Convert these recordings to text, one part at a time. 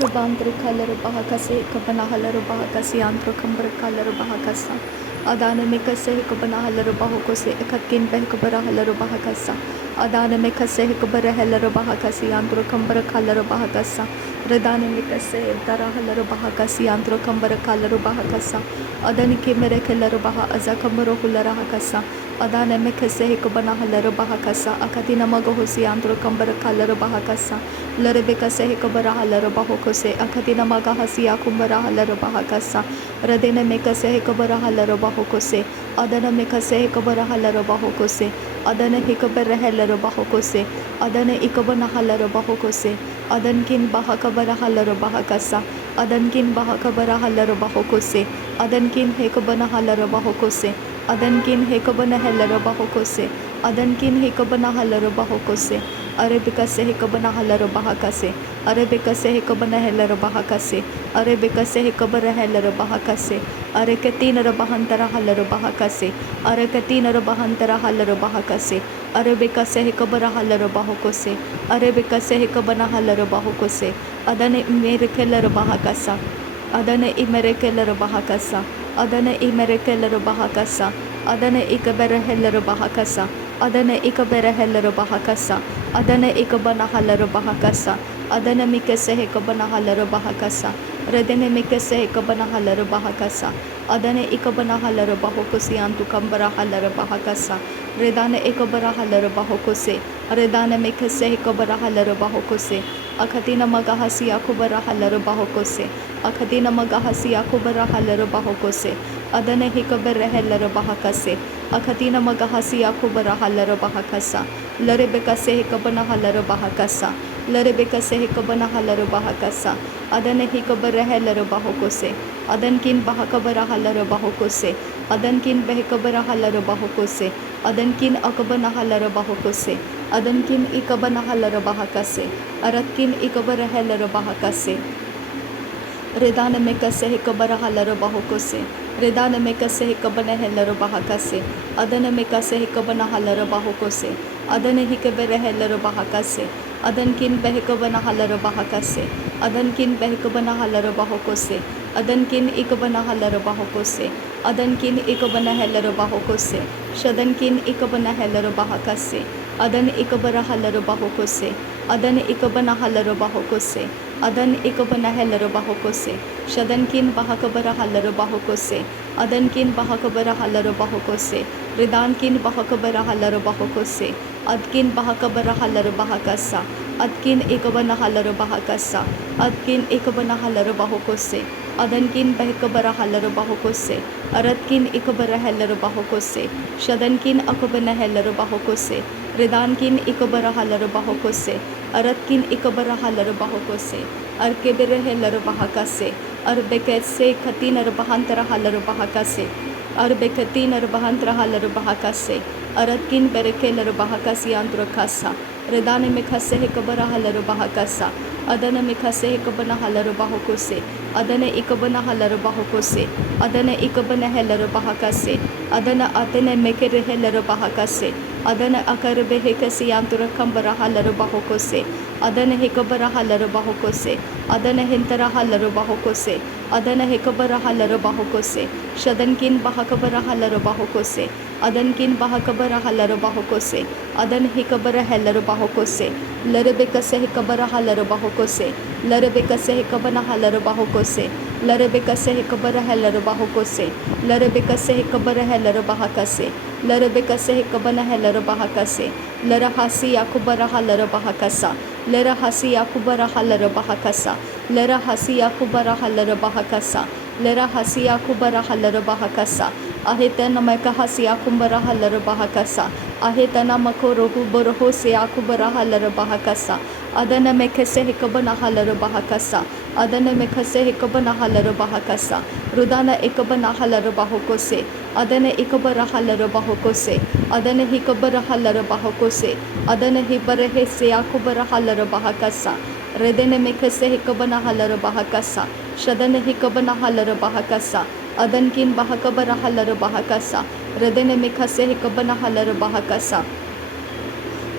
Rubantre color bahakase kabana halaro bahakasi antro kambra color bahakasa adane mekase kabana halaro bahokose ekatkin behkabara halaro bahakasa adane mekase kabara halaro bahakasi antro kambra color bahakasa redane mekase dara halaro bahakasi antro kambra color bahakasa adani kemere color baha azakamro hulara hakasa adane mekase kabana halaro bahakasa akatina magohosi antro kambra color bahakasa Larabeka Sehikabara Halarabahokose, Akatina Magahasia Kumbara Halarabahakasa, Radena Meka Sehikabara Halarabahokose, Adana Meka Sehikabara Halarabahokose, Adana Hikabara Halarabahokose, Adana Ikabana Halarabahokose, Adankin Bahakabara Halarabahakasa, Adankin Bahakabara Halarabahokose, Adankin Hekabana Halarabahokose, Adankin Hekabana Halarabahokose, Adankin Hekabana Halarabahokose, Arabica Sehikabana Halaro Bahakase, Arabica Sehikabana Helaro Bahakase, Arabica Sehikabara Helaro Bahakase, Arakatina Bahantara Halaro Bahakase, Arakatina Bahantara Halaro Bahakase, Arabica Sehikabara Halaro Bahokose, Arabica Sehikabana Halaro Bahokose, Adane Merekelar Bahakasa, Adane Imerekelar Bahakasa, Adane Imerekelar Bahakasa, Adane Ikabara Helaro Bahakasa, Adane Ikabara Helaro Bahakasa, Adana Ikabana Halaro Bahakasa, Adana Mikase Hekabana Halaro Bahakasa, Redene Mikase Hekabana Halaro Bahakasa, Adana Ikabana Halaro Bahokosi Antu Kambara Halaro Bahakasa, Redana Ikabara Halaro Bahokose, Redana Mikase Hekabara Halaro Bahokose, Akatina Magahasi Akubara Halaro Bahokose, Akatina Magahasi Akubara Halaro Bahokose, Adana Hikabara Halaro Bahakase, Akatina Magahasi Akubara Halaro Bahakasa, Larebeka Sehikabana Halaro Bahakasa, Larebeka Sehikabana Halaro Bahakasa, Adane Hikabara Halaro Bahokose, Adankin Bahakabara Halaro Bahokose, Adankin Behikabara Halaro Bahokose, Adankin Akabana Halaro Bahokose, Adankin Ikabana Halaro Bahakase, Aratkin Ikabara Halaro Bahakase, Redana Mekase Hikabara Halaro Bahokose, Redana Mekase Hikabana Halaro Bahakase, Adana Mekase Hikabana Halaro Bahokose, Adana Hikabara Halaro Bahakase, Adankin Behikabana Halaro Bahakase, Adankin Behikabana Halaro Bahokose, Adankin Ikabana Halaro Bahokose, Adankin Ikabana Halaro Bahokose, Shadankin Ikabana Halaro Bahakase, Adan Ikabara Halaro Bahokose, Adan Ikabana Halaro Bahokose, Adan Ikabana Halaro Bahokose, Shadankin Bahakabara Halaro Bahokose, Adankin Bahakabara Halaro Bahokose, Ridankin Bahakabara Halaro Bahokose, Adkin Bahakabara Halaro Bahakasa, Adkin Ikabana Halaro Bahakasa, Adkin Ikabana Halaro Bahokose, Adankin Bahakabara Halaro Bahokose, Aratkin Ikabara Halaro Bahokose, Shadankin Akabana Halaro Bahokose, Ridankin Ikabara Halaro Bahokose, Aratkin Ikabara Halaro Bahokose, Arkebere Halaro Bahakase, Arbekese Katina Bahantara Halaro Bahakase, Arbekatina Bahantara Halaro Bahakase, Aratkin Berekelar Bahakasi Androkasa, Redane Mekase Hekabara Halaro Bahakasa, Adana Mekase Hekabana Halaro Bahokose, Adana Ikabana Halaro Bahokose, Adana Ikabana Halaro Bahakase, Adana Atene Mekere Halaro Bahakase, Adana Akarbe Hekasi Andra Kambara Halaro Bahokose, Adana Hekabara Halaro Bahokose, Adana Hintara Halaro Bahokose, Adana Hekabara Halaro Bahokose, Shadankin Bahakabara Halaro Bahokose, Adankin Bahakabara Halaro Bahokose, Adan Hikabara Halaro Bahokose, Larebeka Sehikabara Halaro Bahokose, Larebeka Sehikabana Halaro Bahokose, Larebeka Sehikabara Halaro Bahokose, Larebeka Sehikabara Halaro Bahakase, Larebeka Sehikabana Halaro Bahakase, Larahasi Yakubara Halaro Bahakasa, Larahasi Yakubara Halaro Bahakasa, Larahasi Yakubara Halaro Bahakasa, Larahasi Yakubara Halaro Bahakasa, Ahitana Makahasi Yakumbara Halaro Bahakasa, Ahitana Makorohu Boroho Se Yakubara Halaro Bahakasa, Adana Mekase Hikabana Halaro Bahakasa, Adana Mekase Hikabana Halaro Bahakasa, Rudana Ikabana Halaro Bahokose, Adana Ikabara Halaro Bahokose, Adana Hikabara Halaro Bahokose, Adana Hibarehe Se Yakubara Halaro Bahakasa, Redene Mekase Hikabana Halaro Bahakasa, Shadana Hikabana Halaro Bahakasa, Adankin Bahakabara Halaro Bahakasa, Redene Mekase Hikabana Halaro Bahakasa,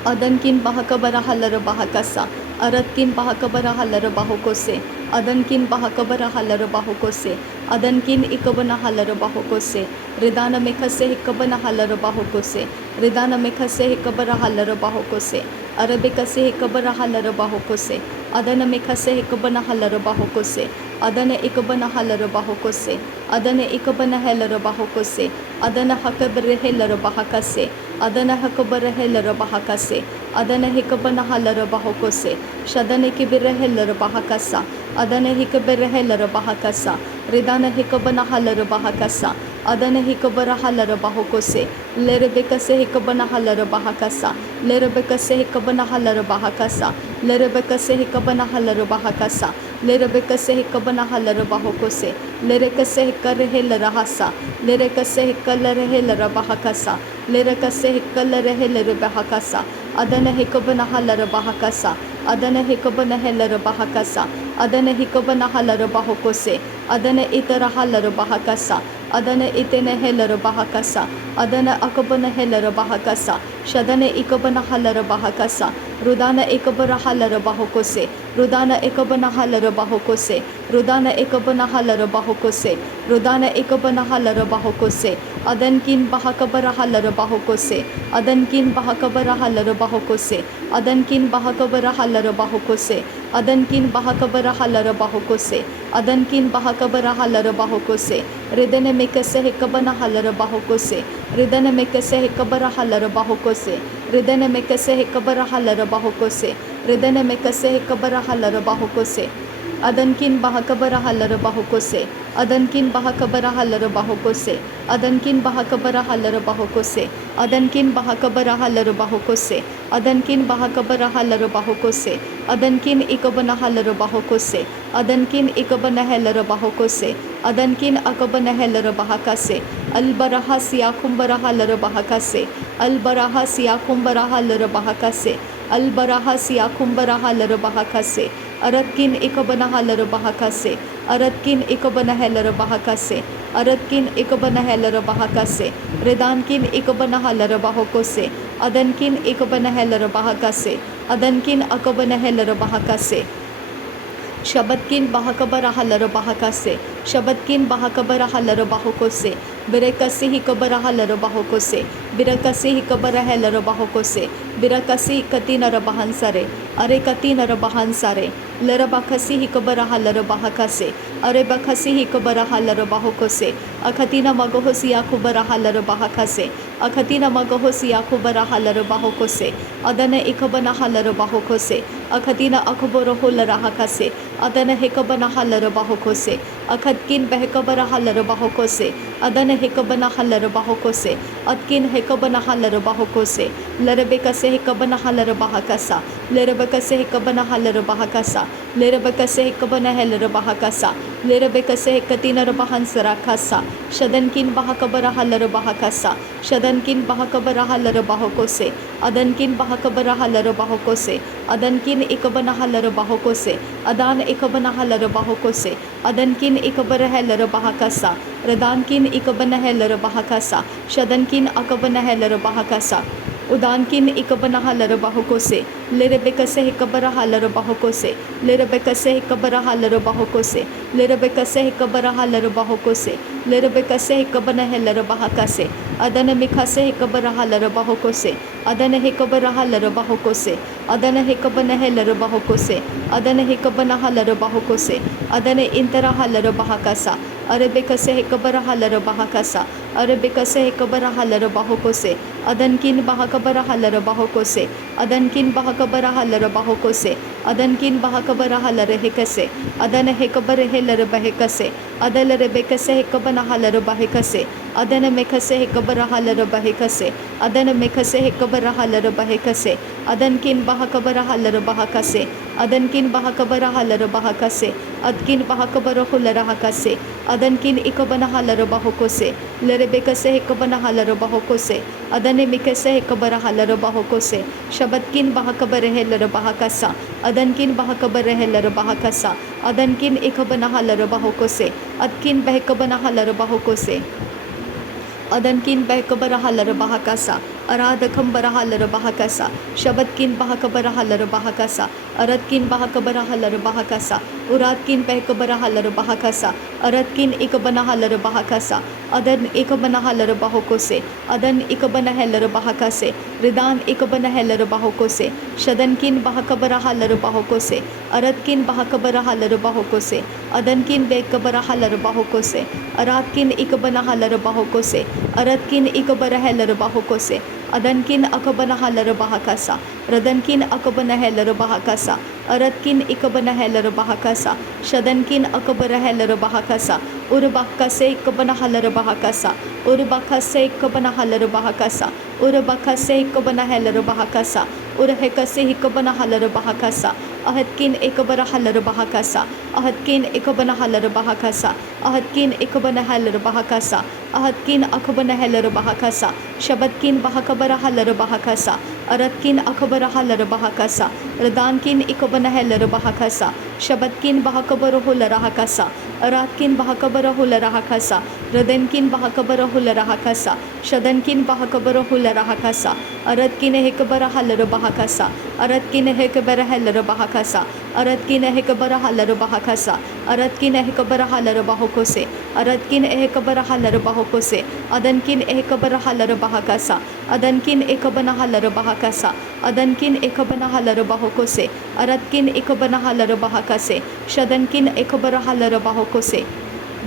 Adankin Bahakabara Halaro Bahakasa, Aratkin bahakabara halara bahokose. Adankin bahakabara halara bahokose. Adankin ikabana halara bahokose. Ridana mekase hikabana halara bahokose. Ridana mekase hikabara halara bahokose. Arabikase hikabara halara bahokose. Adana mekase hikabana halara bahokose. Adana ikabana halara bahokose. Adana ikabana halara bahokose. Adana hakabare halara bahakase. Adana hakabara halara bahakase. Adana hikabana halara bahokose. Shadana kibire halara bahakasa. Adana hikabere halara bahakasa. Ridana hikabana halara bahakasa. Adana hikabara halara bahokose. Lerebekase hikabana halara bahakasa. Lerebekase hikabana halara bahakasa. Lerebekase hikabana halara bahakasa. Lerebekase hikabana halara bahokose. Lerekase hikare halara hasa. Lerekase hikalare halara bahakasa. Lerekase hikalare halara bahakasa. Adana hikabana halara bahakasa. Adana hikabana halara bahakasa. Adana hikabana halara bahokose. Adana itara halara bahakasa. Adana itene halara bahakasa. Adana akabana halara bahakasa. Shadana ikabana halara bahakasa. Rudana ikabara halara bahokose. Rudana ikabana halara bahokose. Rudana ikabana halara bahokose. Rudana ikabana halara bahokose. Adankin bahakabara halara bahokose. Adankin bahakabara halara bahokose. Adankin bahakabara halara bahokose. Adankin bahakabara halara bahokose. Adankin bahakabara halara bahokose. Ridana mekase hikabana halara bahokose. Ridana mekase hikabara halara bahokose. Ridana mekase hikabara halara bahokose. Ridana mekase hikabara halara bahokose. Adankin bahakabara halara bahokose. Adankin bahakabara halara bahokose. Adankin bahakabara halara bahokose. Adankin bahakabara halara bahokose. Adankin bahakabara halara bahokose. Adankin ikabana halara bahokose. Adankin ikabana halara bahokose. Adankin akabana halara bahakase. Albaraha siyakumbara halara bahakase. Albaraha siyakumbara halara bahakase. Albaraha siyakumbara halara bahakase. Aratkin ikabana halara bahakase. Aratkin ikabana halara bahakase. Aratkin ikabana halara bahakase. Redankin ikabana halara bahokose. Adankin ikabana halara bahakase. Adankin akabana halara bahakase. Shabadkin bahakabara halara bahakase. Shabadkin bahakabara halara bahokose. Birakasi hikabara halara bahokose. Birakasi hikabara halara bahokose. Birakasi katina rabahansare. Are katina rabahansare. Lerabakasi hikabara halara bahakase. Are bakasi hikabara halara bahokose. Akatina magohosi yakubara halara bahakase. Akatina magohosi yakubara halara bahokose. Adana ikabana halara bahokose. Akatina akuboro holara hakase. Adana hikabana halara bahokose. Akatkin behekabara halara bahokose. Adana hikabana halara bahokose. Atkin hikabana halara bahokose. Lerebekase hikabana halara bahakasa. Lerebekase hikabana halara bahakasa. Lerebekase hikabana halara bahakasa. Lerebekase hikatina rabahansara kasa. Shadankin bahakabara halara bahakasa. Shadankin bahakabara halara bahokose. Adankin bahakabara halara bahokose. Adankin ikabana halara bahokose. Adan ikabana halara bahokose. Adankin ikabara halara bahakasa. Radankin ikabana halara bahakasa. Shadankin akabana halara bahakasa. Udankin ikabana halara bahokose. Lerebekase hikabara halara bahokose. Lerebekase hikabara halara bahokose. Lerebekase hikabara halara bahokose. Lerebekase hikabana halara bahakase. Adana mikase hikabara halara bahokose. Adana hikabara halara bahokose. Adana hikabana halara bahokose. Adana hikabana halara bahokose. Adana intara halara bahakasa. Arabekase hikabara halara bahakasa. Arabekase hikabara halara bahokose. Adankin bahakabara halara bahokose. Adankin bahakabara halara bahokose. Adankin bahakabara halara hekase. Adana hekabara halara bahekase. Adala rebekase hekabana halara bahekase. Adana mekase hekabara halara bahekase. Adana mekase hekabara halara bahekase. Adankin bahakabara halara bahakase. Adankin bahakabara halara bahakase. Adkin bahakabara halara hakase. Adankin ikabana halara bahokose. Lerebekase hekabana halara bahokose. Adane mikase hekabara halara bahokose. Shabadkin bahakabara halara bahakasa. Adankin bahakabara halara bahakasa. Adankin ikabana halara bahokose. Adkin behekabana halara bahokose. Adankin behekabara halara bahakasa. arada kambara halar bahakasa shabadkin bahakabara halar bahakasa aratkin bahakabara halar bahakasa uratkin behkabara halar bahakasa aratkin ikabana halar bahakasa adan ikabana halar bahokose adan ikabana halar bahakase ridan ikabana halar bahokose shadankin bahakabara halar bahokose aratkin bahakabara halar bahokose adankin behkabara halar bahokose aratkin ikabana halar bahokose aratkin ikabara halar bahokose adankin akabana halar bahakasa radankin akabana halar bahakasa aratkin ikabana halar bahakasa shadankin akabara halar bahakasa urbakase ikabana halar bahakasa urbakase ikabana halar bahakasa urbakase ikabana halar bahakasa urhekase ikabana halar bahakasa ahadkin ikabara halar bahakasa ahadkin ikabana halar bahakasa ahadkin ikabana halar bahakasa ahadkin akabana halar bahakasa shabadkin bahakabara halar bahakasa aratkin akabara halar bahakasa radankin ikabana halar bahakasa shabadkin bahakabara halar bahakasa aratkin bahakabara halar bahakasa radankin bahakabara halar bahakasa shadankin bahakabara halar bahakasa aratkin hekabara halar bahakasa aratkin hekabara halar bahakasa aratkin hekabara halar bahakasa aratkin hekabara halar bahokose aratkin hekabara halar bahokose adankin hekabara halar bahakasa adankin ekabana halar bahakasa adankin ekabana halar bahokose aratkin ekabana halar bahakase shadankin ekabara halar bahokose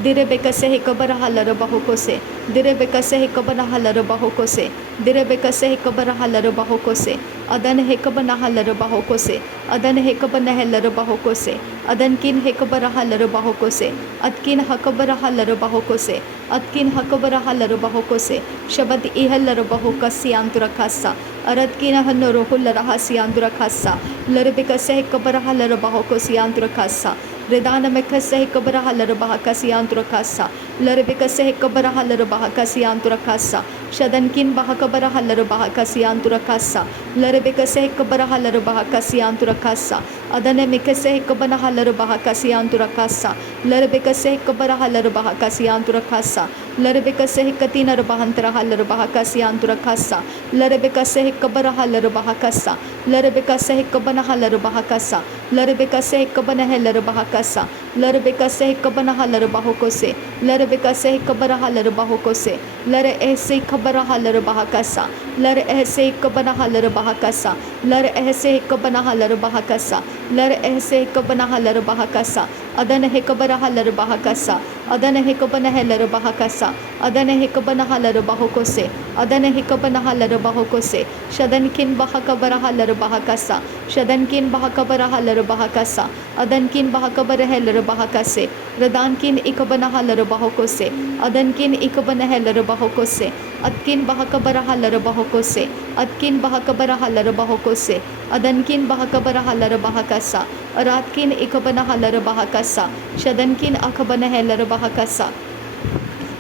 direbekase hekabara halar bahokose direbekase hekabana halar bahokose direbekase hekabara halar bahokose adan hekabana halar bahokose adan hekabana halar bahokose adankin hekabara halar bahokose atkin hakabara halar bahokose atkin hakabara halar bahokose shabad ihalar bahokasi anturakasa aratkin hanoro hular hasi anturakasa lerebekase hekabara halar bahokose anturakasa redana mekase hekabara halar bahakasi anturakasa lerebekase hekabara halar bahakasi anturakasa shadankin bahakabara halar bahakasi anturakasa lerebekase hekabara halar bahakasi anturakasa adane mekase hekabana halar bahakasi anturakasa lerebekase hekabara halar bahakasi anturakasa lerebekase hekatinar bahantara halar bahakasi anturakasa lerebekase hekabara halar bahakasa lerebekase hekabana halar bahakasa lerebekase hekabana halar bahakasa lerebekase hekabana halar bahokose lerebekase hekabara halar bahokose lere ehse kabara halar bahakasa lere ehse hekabana halar bahakasa lere ehse hekabana halar bahakasa lere ehse hekabana halar bahakasa adana hekabara halar bahakasa adana hekabana halar bahakasa adana hekabana halar bahokose adana hekabana halar bahokose shadankin bahakabara halar bahakasa shadankin bahakabara halar bahakasa adankin bahakabara halar bahakase radankin ikabana halar bahokose adankin ikabana halar bahokose atkin bahakabara halar bahokose atkin bahakabara halar bahokose adankin bahakabara halar bahakasa aratkin ikabana halar bahakasa shadankin akabana halar bahakasa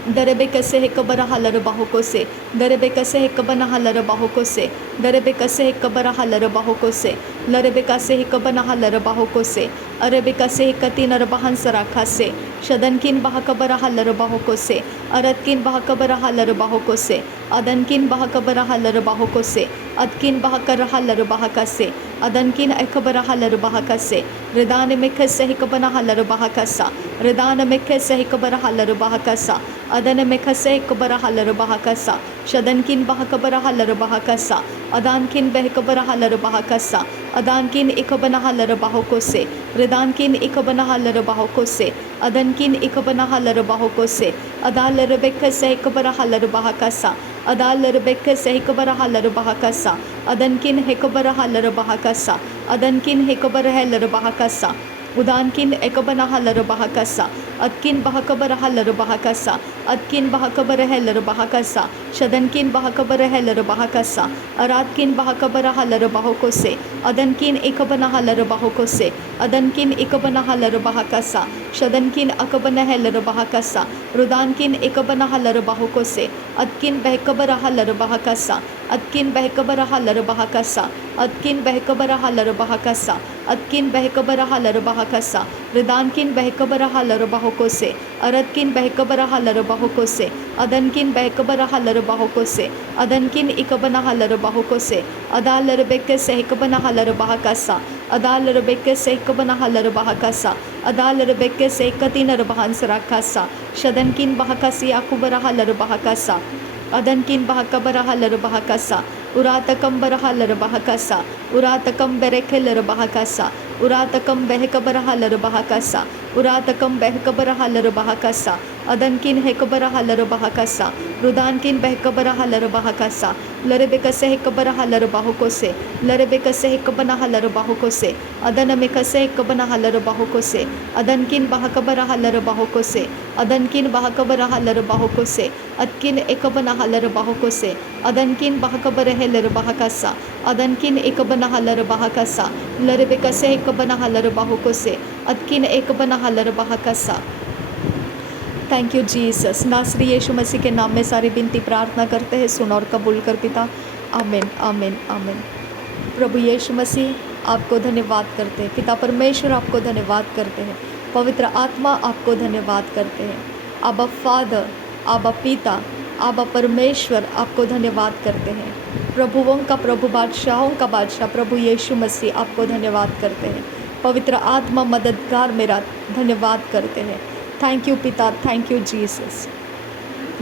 Darebekase hekabara halar bahokose darebekase hekabana halar bahokose darebekase hekabara halar bahokose larebekase hekabana halar bahokose arebekase hekatinar bahansara khase shadankin bahakabara halar bahokose aratkin bahakabara halar bahokose adankin bahakabara halar bahokose atkin bahakara halar bahakase adankin ekabara halar bahakase redane mekase hekabana halar bahakasa redane mekase hekabara halar bahakasa adana mekase hekabara halar bahakasa shadankin bahakabara halar bahakasa adankin behkabara halar bahakasa adankin ikabana halar bahokose redankin ikabana halar bahokose adankin ikabana halar bahokose adalar bekase hekabara halar bahakasa adalar bekase hekabara halar bahakasa adankin hekabara halar bahakasa adankin hekabara halar bahakasa udankin ekabana halar bahakasa atkin bahakabara halar bahakasa atkin bahakabara halar bahakasa shadankin bahakabara halar bahakasa aratkin bahakabara halar bahokose adankin ekabana halar bahokose adankin ekabana halar bahakasa shadankin akabana halar bahakasa rudankin ekabana halar bahokose atkin behkabara halar bahakasa atkin behkabara halar bahakasa atkin behkabara halar bahakasa atkin behkabara halar bahakasa Ridankin behkabarahalarabahokose, Aradkin behkabarahalarabahokose, Adankin behkabarahalarabahokose, Adankin ikabanahalarabahokose, Adalarabeke sehkabanahalarabahakasa, Adalarabeke sehkabanahalarabahakasa, Adalarabeke sehkatinarabahansarakasa, Shadankin bahakasi akubarahalarabahakasa, Adankin bahakabarahalarabahakasa, Uratakam barahalarabahakasa, Uratakam berekelarabahakasa, Uratakam behkabarahalarabahakasa, Uratakam behkabarahalarabahakasa, Adankin hekabarahalarabahakasa, Rudankin behkabarahalarabahakasa, Larebeka sehkabarahalarabahokose, Larebeka sehkabanahalarabahokose, Adanameka sehkabanahalarabahokose, Adankin bahakabarahalarabahokose, Adankin bahakabarahalarabahokose, Atkin ekabanahalarabahokose, Adankin bahakabarahalarabahakasa, Adankin ekabanahalarabahakasa, Larebeka sehkabanahalarabahokose, Atkin ekabanahalarabahakasa. Thank you Jesus. नासरी यीशु मसीह के नाम में सारी विनती प्रार्थना करते हैं, सुन और कबूल कर पिता। आमीन आमीन आमीन। प्रभु यीशु मसीह आपको धन्यवाद करते हैं, पिता परमेश्वर आपको धन्यवाद करते हैं, पवित्र आत्मा आपको धन्यवाद करते हैं। आबा फादर, आबा पिता, आबा परमेश्वर आपको धन्यवाद करते हैं। प्रभुओं का प्रभु, बादशाहों का बादशाह प्रभु यीशु मसीह आपको धन्यवाद करते हैं। पवित्र आत्मा मददगार मेरा धन्यवाद करते हैं। थैंक यू पिता, थैंक यू जीसस।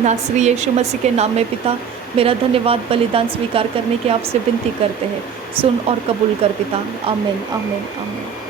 नासरी यीशु मसीह के नाम में पिता मेरा धन्यवाद बलिदान स्वीकार करने की आपसे विनती करते हैं, सुन और कबूल कर पिता। आमीन आमीन आमीन।